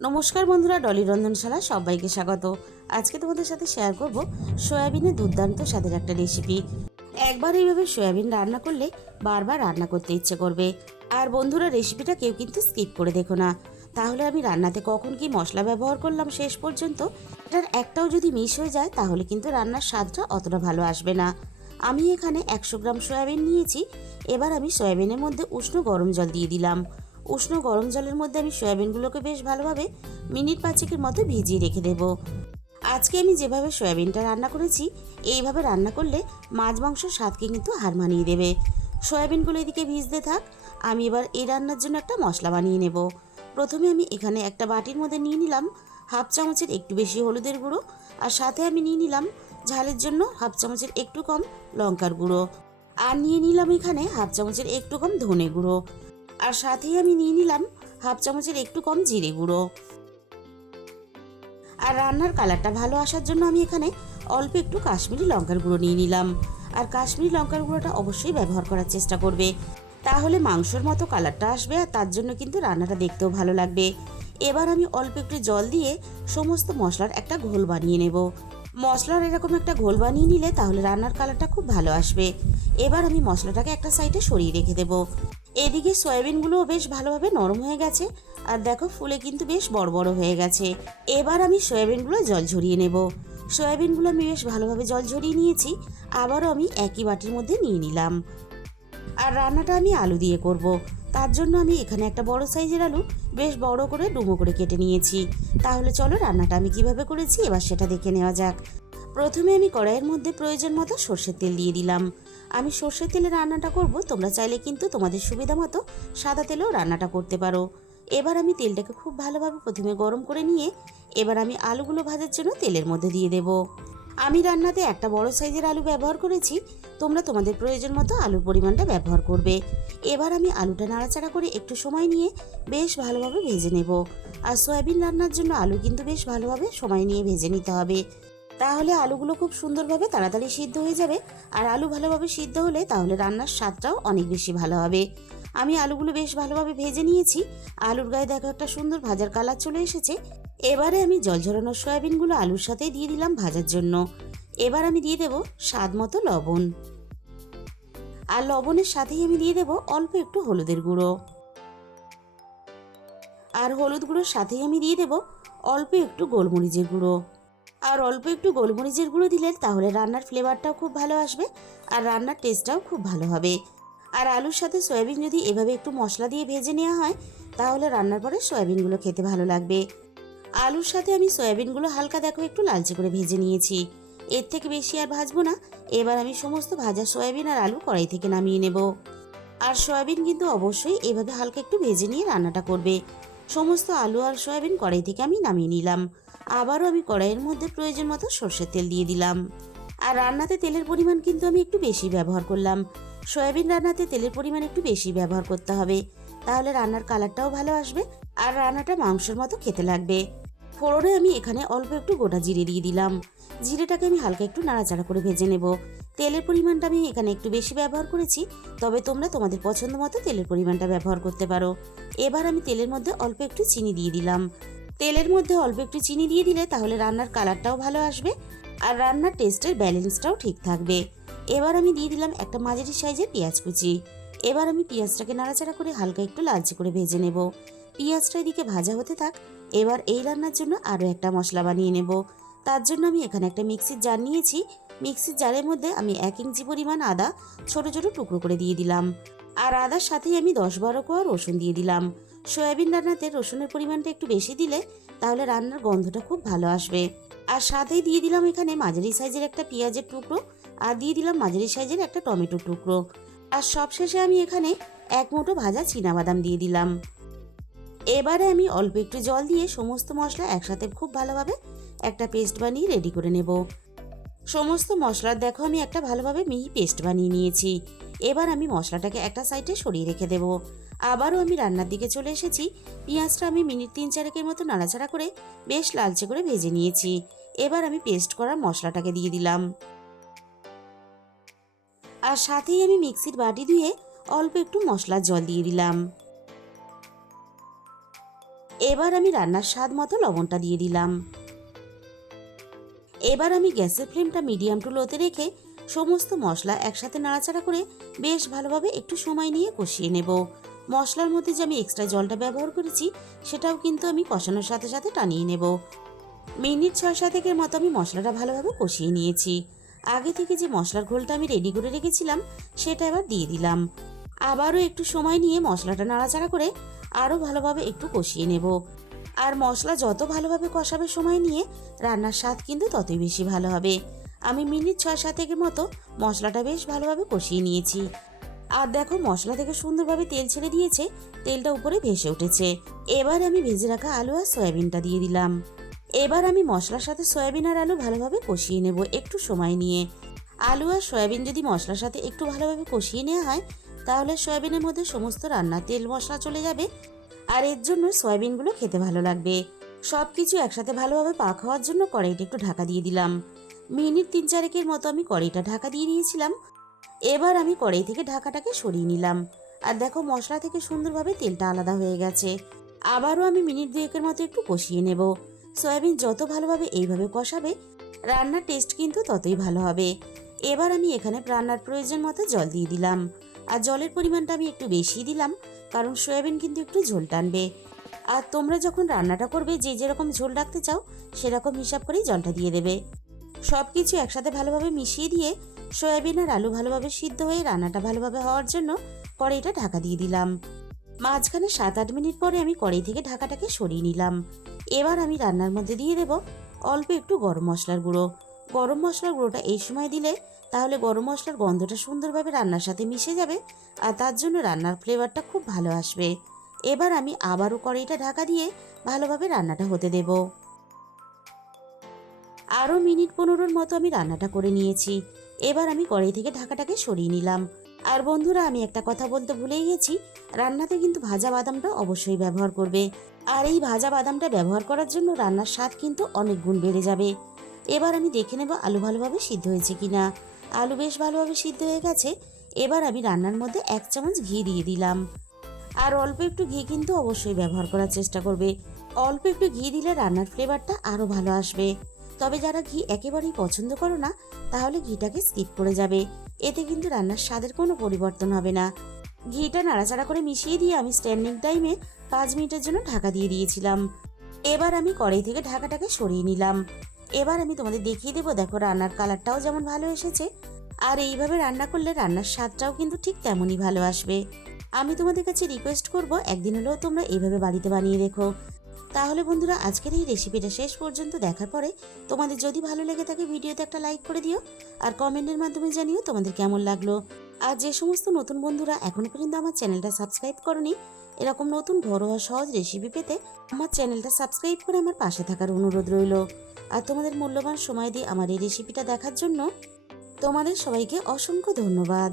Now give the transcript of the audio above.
নমস্কার বন্ধুরা, ডলি রন্ধনশালা সবাইকে স্বাগত। আজকে তোমাদের সাথে শেয়ার করব সয়াবিনের দুর্দান্ত স্বাদের একটা রেসিপি। একবার এইভাবে সয়াবিন রান্না করলে বারবার রান্না করতে ইচ্ছে করবে। আর বন্ধুরা, রেসিপিটা কেউ কিন্তু স্কিপ করে দেখো না, তাহলে আমি রান্নাতে কখন কি মশলা ব্যবহার করলাম শেষ পর্যন্ত এটার একটাও যদি মিস হয়ে যায় তাহলে কিন্তু রান্নার স্বাদটা অতটা ভালো আসবে না। আমি এখানে 100 গ্রাম সয়াবিন নিয়েছি। এবার আমি সয়াবিনের মধ্যে উষ্ণ গরম জল দিয়ে দিলাম। উষ্ণ গরম জলের মধ্যে আমি সয়াবিনগুলোকে বেশ ভালোভাবে মিনিট 5-এর মতো ভিজিয়ে রেখে দেব। আজকে আমি যেভাবে সয়াবিনটা রান্না করেছি এইভাবে রান্না করলে মাছ মাংসের স্বাদকে কিন্তু হার মানিয়ে দেবে। সয়াবিনগুলো এদিকে ভিজতে থাক, আমি এবার এই রান্নার জন্য একটা মশলা বানিয়ে নেব। প্রথমে আমি এখানে একটা বাটির মধ্যে নিয়ে নিলাম হাফ চামচের একটু বেশি হলুদের গুঁড়ো, আর সাথে আমি নিয়ে নিলাম ঝালের জন্য হাফ চামচের একটু কম লঙ্কার গুঁড়ো, আর নিয়ে নিলাম এখানে হাফ চামচের একটু কম ধনে গুঁড়ো, আর সাথেই আমি নিয়ে নিলাম হাফ চামচের একটু কম জিরে গুঁড়ো। আর রান্নার কালারটা ভালো আসার জন্য আমি এখানে অল্প একটু কাশ্মীরি লঙ্কার গুঁড়ো নিয়ে নিলাম। আর কাশ্মীরি লঙ্কার গুঁড়োটা অবশ্যই ব্যবহার করার চেষ্টা করবে, তাহলে মাংসর মতো কালারটা আসবে আর তার জন্য কিন্তু রান্নাটা দেখতেও ভালো লাগবে। এবার আমি অল্প একটু জল দিয়ে সমস্ত মশলার একটা ঘোল বানিয়ে নেব। মশলার এরকম একটা ঘোল বানিয়ে নিলে তাহলে রান্নার কালারটা খুব ভালো আসবে। এবার আমি মশলাটাকে একটা সাইডে সরিয়ে রেখে দেবো। এদিকে সয়াবিনগুলোও বেশ ভালোভাবে নরম হয়ে গেছে, আর দেখো ফুলে কিন্তু বেশ বড় বড় হয়ে গেছে। এবার আমি সয়াবিনগুলো জল ঝরিয়ে নেব। সয়াবিনগুলো আমি বেশ ভালোভাবে জল ঝরিয়ে নিয়েছি। আবারও আমি একই বাটির মধ্যে নিয়ে নিলাম। আর রান্নাটা আমি আলু দিয়ে করব, তার জন্য আমি এখানে একটা বড় সাইজের আলু বেশ বড় করে ডুমো করে কেটে নিয়েছি। তাহলে চলো রান্নাটা আমি কিভাবে করেছি এবার সেটা দেখে নেওয়া যাক। প্রথমে আমি কড়াইয়ের মধ্যে প্রয়োজন মতো সর্ষের তেল দিয়ে দিলাম। আমি সর্ষের তেলে রান্নাটা করব, তোমরা চাইলে কিন্তু তোমাদের সুবিধা মতো সাদা তেলেও রান্নাটা করতে পারো। এবার আমি তেলটাকে খুব ভালোভাবে প্রথমে গরম করে নিয়ে এবার আমি আলুগুলো ভাজার জন্য তেলের মধ্যে দিয়ে দেব। আমি রান্নাতে একটা বড় সাইজের আলু ব্যবহার করেছি, তোমরা তোমাদের প্রয়োজন মতো আলুর পরিমাণটা ব্যবহার করবে। এবার আমি আলুটা নাড়াচাড়া করে একটু সময় নিয়ে বেশ ভালোভাবে ভেজে নেব। আর সয়াবিন রান্নার জন্য আলু কিন্তু বেশ ভালোভাবে সময় নিয়ে ভেজে নিতে হবে, তাহলে আলুগুলো খুব সুন্দরভাবে তাড়াতাড়ি সিদ্ধ হয়ে যাবে। আর আলু ভালোভাবে সিদ্ধ হলে তাহলে রান্নার স্বাদটাও অনেক বেশি ভালো হবে। আমি আলুগুলো বেশ ভালোভাবে ভেজে নিয়েছি। আলুর গায়ে দেখো একটা সুন্দর ভাজার কালার চলে এসেছে। এবারে আমি জল ঝরানো সয়াবিনগুলো আলুর সাথে দিয়ে দিলাম ভাজার জন্য। এবার আমি দিয়ে দেব স্বাদ মতো লবণ, আর লবণের সাথেই আমি দিয়ে দেব অল্প একটু হলুদের গুঁড়ো। আর হলুদ গুঁড়োর সাথেই আমি দিয়ে দেব অল্প একটু গোলমরিচের গুঁড়ো। আর অল্প একটু গোলমরিচের গুঁড়ো দিলে তাহলে রান্নার ফ্লেভারটাও খুব ভালো আসবে, আর রান্নার টেস্টটাও খুব ভালো হবে। আর আলুর সাথে সয়াবিন যদি এভাবে একটু মশলা দিয়ে ভেজে নেওয়া হয় তাহলে রান্নার পরে সয়াবিনগুলো খেতে ভালো লাগবে। আলুর সাথে আমি সয়াবিনগুলো হালকা দেখো একটু লালচে করে ভেজে নিয়েছি, এর থেকে বেশি আর ভাজবো না। এবার আমি সমস্ত ভাজা সয়াবিন আর আলু কড়াই থেকে নামিয়ে নেব। আর সয়াবিন কিন্তু অবশ্যই এভাবে হালকা একটু ভেজে নিয়ে রান্নাটা করবে। সমস্ত আলু আর সয়াবিন কড়াই থেকে আমি নামিয়ে নিলাম। আবারও আমি কড়াইয়ের মধ্যে প্রয়োজন মতো সর্ষের তেল দিয়ে দিলাম। আর রান্নাতে তেলের পরিমাণ কিন্তু আমি একটু বেশি ব্যবহার করলাম। সয়াবিন রান্নাতে তেলের পরিমাণ একটু বেশি ব্যবহার করতে হবে, তাহলে রান্নার কালারটাও ভালো আসবে আর রান্নাটা মাংসের মতো খেতে লাগবে। ফোড়নে আমি এখানে অল্প একটু গোটা জিরে দিয়ে দিলাম। জিরেটাকে আমি হালকা একটু নাড়াচাড়া করে ভেজে নেব। তেলের পরিমাণটা আমি এখানে একটু বেশি ব্যবহার করেছি, তবে তোমরা তোমাদের পছন্দ মতো তেলের পরিমাণটা ব্যবহার করতে পারো। এবার আমি তেলের মধ্যে অল্প একটু চিনি দিয়ে দিলাম। তেলের মধ্যে অল্প একটু চিনি দিয়ে দিলে তাহলে রান্নার কালারটাও ভালো আসবে আর রান্নার টেস্টের ব্যালেন্সটাও ঠিক থাকবে। এবার আমি দিয়ে দিলাম একটা মাঝারি সাইজের পেঁয়াজ কুচি। এবার আমি পেঁয়াজটাকে নাড়াচাড়া করে হালকা একটু লালচে করে ভেজে নেব। পেঁয়াজটা এদিকে ভাজা হতে থাক। এবার এই রান্নার জন্য আরও একটা মশলা বানিয়ে নেব। তার জন্য আমি এখানে একটা মিক্সির জার নিয়েছি। মিক্সির জারের মধ্যে আমি 1 ইঞ্চি পরিমাণ আদা ছোট ছোট টুকরো করে দিয়ে দিলাম। আর আদার সাথেই আমি 10-12 কোয়া রসুন দিয়ে দিলাম। সয়াবিন রান্নাতে রসুনের পরিমাণটা একটু বেশি দিলে তাহলে রান্নার গন্ধটা খুব ভালো আসবে। আর সাথেই দিয়ে দিলাম এখানে মাঝারি সাইজের একটা পেঁয়াজের টুকরো, আর দিয়ে দিলাম মাঝারি সাইজের একটা টমেটোর টুকরো। আর সবশেষে আমি এখানে 1 মুঠো ভাজা চীনাবাদাম দিয়ে দিলাম। এবারে আমি অল্প একটু জল দিয়ে সমস্ত মশলা একসাথে খুব ভালোভাবে একটা পেস্ট বানিয়ে রেডি করে নেব। সমস্ত মশলার দেখো আমি একটা ভালোভাবে মিহি পেস্ট বানিয়ে নিয়েছি। এবার আমি মশলাটাকে একটা সাইডে সরিয়ে রেখে দেব। আবারও আমি রান্নার দিকে চলে এসেছি। পেঁয়াজটা আমি মিনিট 3-4 মতো নাড়াচাড়া করে বেশ লালচে করে ভেজে নিয়েছি। এবার আমি পেস্ট করা মশলাটাকে দিয়ে দিলাম। আর সাথেই আমি মিক্সির বাটি ধুয়ে অল্প একটু মশলার জল দিয়ে দিলাম। এবার আমি রান্নার স্বাদ মতো লবণটা দিয়ে দিলাম। এবার আমি গ্যাসের ফ্লেমটা মিডিয়াম টু লোতে রেখে সমস্ত মশলা একসাথে নাড়াচাড়া করে বেশ ভালোভাবে একটু সময় নিয়ে কষিয়ে নেব। মশলার মধ্যে যে আমি এক্সট্রা জলটা ব্যবহার করেছি সেটাও কিন্তু আমি কষানোর সাথে সাথে টানিয়ে নেব। মিনিট 6-7 মতো আমি মশলাটা ভালোভাবে কষিয়ে নিয়েছি। আগে থেকে যে মশলার ঘোলটা আমি রেডি করে রেখেছিলাম সেটা এবার দিয়ে দিলাম। আবারও একটু সময় নিয়ে মশলাটা নাড়াচাড়া করে আরও ভালোভাবে একটু কষিয়ে নেব। আর মশলা যত ভালোভাবে কষাবে সময় নিয়ে রান্নার স্বাদ কিন্তু ততই বেশি ভালো হবে। আমি মিনিট 6-7 মতো মশলাটা বেশ ভালোভাবে কষিয়ে নিয়েছি। আর দেখো মশলা থেকে সুন্দরভাবে তেল ছেড়ে দিয়েছে, তেলটা উপরে ভেসে উঠেছে। এবার আমি ভেজে রাখা আলু আর সয়াবিনটা দিয়ে দিলাম। এবার আমি মশলার সাথে সয়াবিন আর আলু ভালোভাবে কষিয়ে নেব একটু সময় নিয়ে। আলু আর সয়াবিন যদি মশলার সাথে একটু ভালোভাবে কষিয়ে নেওয়া হয় তাহলে সয়াবিনের মধ্যে সমস্ত রান্নার তেল মশলা চলে যাবে, আর এর জন্য সয়াবিনগুলো খেতে ভালো লাগবে। সব কিছু একসাথে ভালোভাবে পাক হওয়ার জন্য কড়াইটা একটু ঢাকা দিয়ে দিলাম। মিনিট 3-4 মতো আমি কড়াইটা ঢাকা দিয়ে দিয়েছিলাম। এবার আমি কড়াই থেকে ঢাকাটাকে সরিয়ে নিলাম। আর দেখো মশলা থেকে সুন্দরভাবে তেলটা আলাদা হয়ে গেছে। আবারও আমি মিনিট 2 মতো একটু কষিয়ে নেব। সয়াবিন যত ভালোভাবে এইভাবে কষাবে রান্নার টেস্ট কিন্তু ততই ভালো হবে। এবার আমি এখানে রান্নার প্রয়োজন মতো জল দিয়ে দিলাম। আর জলের পরিমাণটা আমি একটু বেশি দিলাম, কারণ সয়াবিন কিন্তু একটু ঝোল টানবে। আর তোমরা যখন রান্নাটা করবে যে যেরকম ঝোল রাখতে চাও সেরকম হিসাব করেই জলটা দিয়ে দেবে। সব কিছু একসাথে ভালোভাবে মিশিয়ে দিয়ে সয়াবিন আর আলু ভালোভাবে সিদ্ধ হয়ে রান্নাটা ভালোভাবে হওয়ার জন্য কড়াইটা ঢাকা দিয়ে দিলাম। মাঝখানে 7-8 মিনিট পরে আমি কড়াই থেকে ঢাকাটাকে সরিয়ে নিলাম। এবার আমি রান্নার মধ্যে দিয়ে দেব অল্প একটু গরম মশলার গুঁড়ো। গরম মশলার গুঁড়োটা এই সময় দিলে তাহলে গরম মশলার গন্ধটা সুন্দরভাবে রান্নার সাথে মিশে যাবে, আর তার জন্য রান্নার ফ্লেভারটা খুব ভালো আসবে। এবার আমি আবারও কড়াইটা ঢাকা দিয়ে ভালোভাবে রান্নাটা হতে দেব। আরও মিনিট 15 মতো আমি রান্নাটা করে নিয়েছি। এবার আমি কড়াই থেকে ঢাকাটাকে সরিয়ে নিলাম। আর বন্ধুরা, আমি একটা কথা বলতে ভুলেই গেছি, রান্নাতে কিন্তু ভাজা বাদামটা অবশ্যই ব্যবহার করবে। আর এই ভাজা বাদামটা ব্যবহার করার জন্য রান্নার স্বাদ কিন্তু অনেক গুণ বেড়ে যাবে। এবার আমি দেখে নেব আলু ভালোভাবে সিদ্ধ হয়েছে কিনা। আলু বেশ ভালোভাবে সিদ্ধ হয়ে গেছে। এবার আমি রান্নার মধ্যে 1 চামচ ঘি দিয়ে দিলাম। আর অল্প একটু ঘি কিন্তু অবশ্যই ব্যবহার করার চেষ্টা করবে। অল্প একটু ঘি দিলে রান্নার ফ্লেভারটা আরও ভালো আসবে। তবে যারা ঘি একেবারেই পছন্দ করো না তাহলে ঘিটাকে স্কিপ করে যাবে, এতে কিন্তু রান্নার স্বাদের কোনো পরিবর্তন হবে না। ঘিটা নাড়াচাড়া করে মিশিয়ে দিয়ে আমি স্ট্যান্ডিং টাইমে 5 মিনিটের জন্য ঢাকা দিয়ে দিয়েছিলাম। এবার আমি কড়াই থেকে ঢাকাটাকে সরিয়ে নিলাম। এবার আমি তোমাদের দেখিয়ে দেবো, দেখো রান্নার কালারটাও যেমন ভালো এসেছে, আর এইভাবে রান্না করলে রান্নার স্বাদটাও কিন্তু ঠিক তেমনই ভালো আসবে। আমি তোমাদের কাছে রিকোয়েস্ট করব একদিন হলেও তোমরা এইভাবে বাড়িতে বানিয়ে দেখো। তাহলে বন্ধুরা, আজকের এই রেসিপিটা শেষ পর্যন্ত দেখার পরে তোমাদের যদি ভালো লেগে থাকে ভিডিওতে একটা লাইক করে দিও, আর কমেন্টের মাধ্যমে জানিও তোমাদের কেমন লাগলো। আর যে সমস্ত নতুন বন্ধুরা এখনো পর্যন্ত আমার চ্যানেলটা সাবস্ক্রাইব করনি, এরকম নতুন ঘরোয়া সহজ রেসিপি পেতে আমার চ্যানেলটা সাবস্ক্রাইব করে আমার পাশে থাকার অনুরোধ রইল। আর তোমাদের মূল্যবান সময় দিয়ে আমার এই রেসিপিটা দেখার জন্য তোমাদের সবাইকে অসংখ্য ধন্যবাদ।